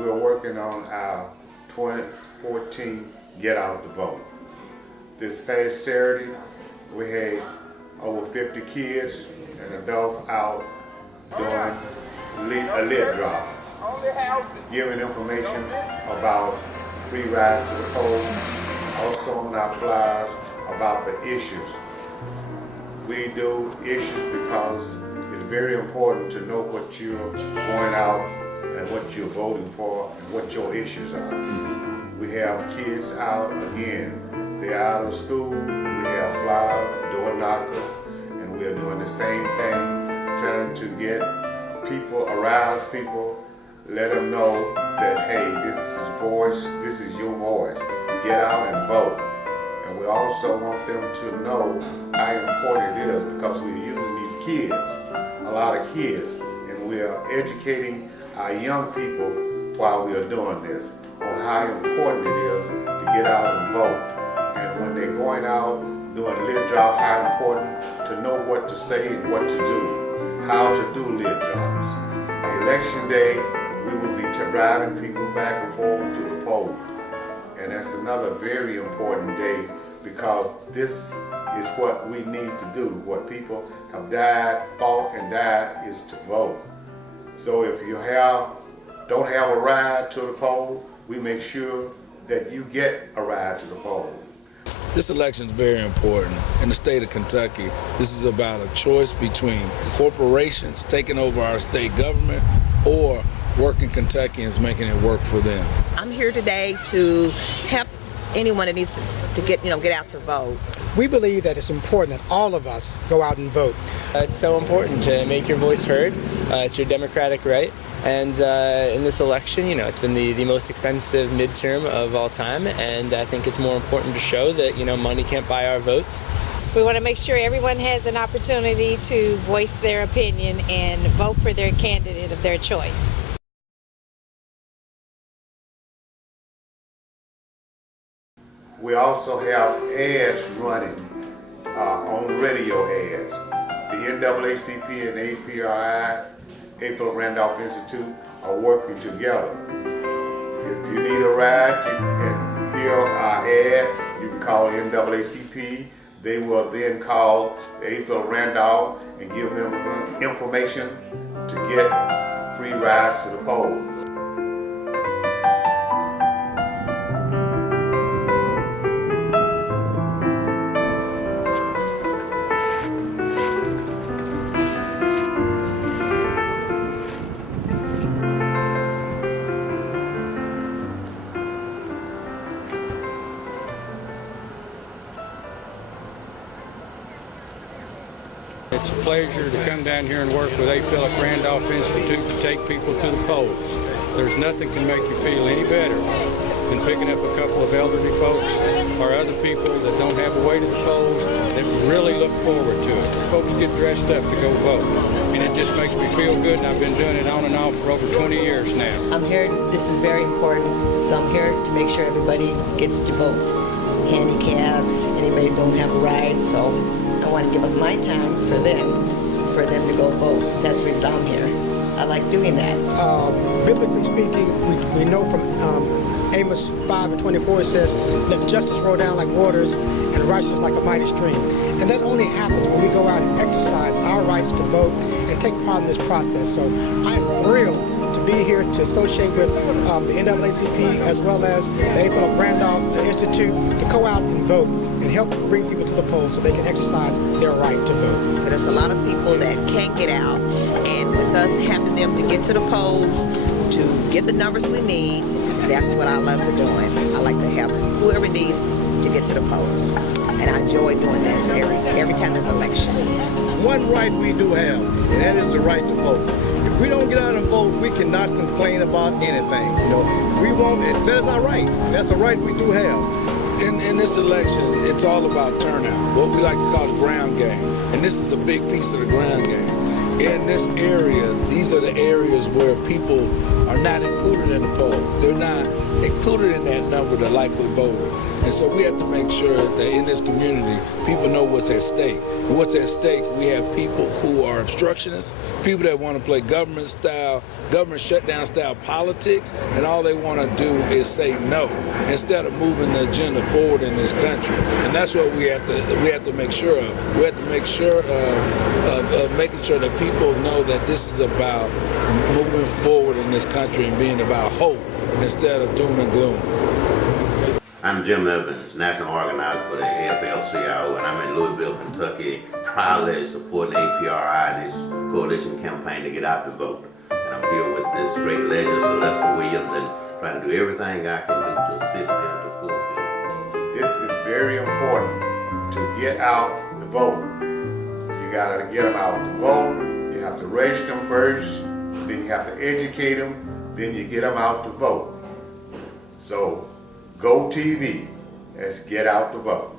we're working on our 2014 Get Out the Vote. This past Saturday, we had over 50 kids and adults out doing a lid drop, giving information about free rides to the poll, also on our flyers about the issues. We do issues because it's very important to know what you're going out and what you're voting for and what your issues are. We have kids out again. They're out of school. We have flyers, door knockers, and we're doing the same thing, trying to get people, arouse people, let them know that, hey, this is his voice, this is your voice. Get out and vote. And we also want them to know how important it is, because we're using these kids, a lot of kids, and we are educating our young people while we are doing this on how important it is to get out and vote. And when they're going out doing lid drop, how important to know what to say and what to do, how to do lid drops. Election day, we will be driving people back and forth to the poll. And that's another very important day, because this is what we need to do. What people have died, fought and died is to vote. So if you don't have a ride to the poll, we make sure that you get a ride to the poll. This election is very important. In the state of Kentucky, this is about a choice between corporations taking over our state government or working Kentuckians making it work for them. I'm here today to help anyone that needs to get out to vote. We believe that it's important that all of us go out and vote. It's so important to make your voice heard. It's your democratic right. And in this election, it's been the most expensive midterm of all time, and I think it's more important to show that, money can't buy our votes. We want to make sure everyone has an opportunity to voice their opinion and vote for their candidate of their choice. We also have ads running on radio ads. The NAACP and APRI, Randolph Institute, are working together. If you need a ride, you can hear our ad, you can call NAACP. They will then call the Randolph and give them information to get free rides to the poll. It's a pleasure to come down here and work with Randolph Institute to take people to the polls. There's nothing can make you feel any better than picking up a couple of elderly folks or other people that don't have a way to the polls that really look forward to it. Folks get dressed up to go vote, and it just makes me feel good, and I've been doing it on and off for over 20 years now. I'm here, this is very important, so I'm here to make sure everybody gets to vote. Handicaps, anybody who don't have a ride, so I want to give up my time for them to go vote. That's the reason I'm here. I like doing that. Biblically speaking, we know from Amos 5:24, it says, "Let justice roll down like waters and righteousness like a mighty stream." And that only happens when we go out and exercise our rights to vote and take part in this process. So I'm thrilled to be here to associate with the NAACP as well as the Randolph Institute to go out and vote and help bring people to the polls so they can exercise their right to vote. There's a lot of people that can't get out, and with us helping them to get to the polls, to get the numbers we need, that's what I love to do. I like to help whoever needs to get to the polls, and I enjoy doing this every time there's an election. One right we do have, and that is the right to vote. If we don't get out and vote, we cannot complain about anything. We won't, that is our right. That's a right we do have. In this election, it's all about turnout, what we like to call the ground game. And this is a big piece of the ground game. In this area, these are the areas where people are not included in the poll. They're not included in that number, the likely voter. And so we have to make sure that in this community, people know what's at stake. And what's at stake, we have people who are obstructionists, people that want to play government shutdown style politics, and all they want to do is say no instead of moving the agenda forward in this country. And that's what we have to make sure of. We have to make sure of making sure that people know that this is about moving forward in this country and being about hope instead of doom and gloom. I'm Jim Evans, National Organizer for the AFL-CIO, and I'm in Louisville, Kentucky, proudly supporting APRI in this coalition campaign to get out the vote. And I'm here with this great legend, Celeste Williams, and trying to do everything I can do to assist them to fulfill. This is very important to get out the vote. You gotta get them out to vote. You have to register them first, then you have to educate them, then you get them out to vote. So GOTV, let's get out the vote.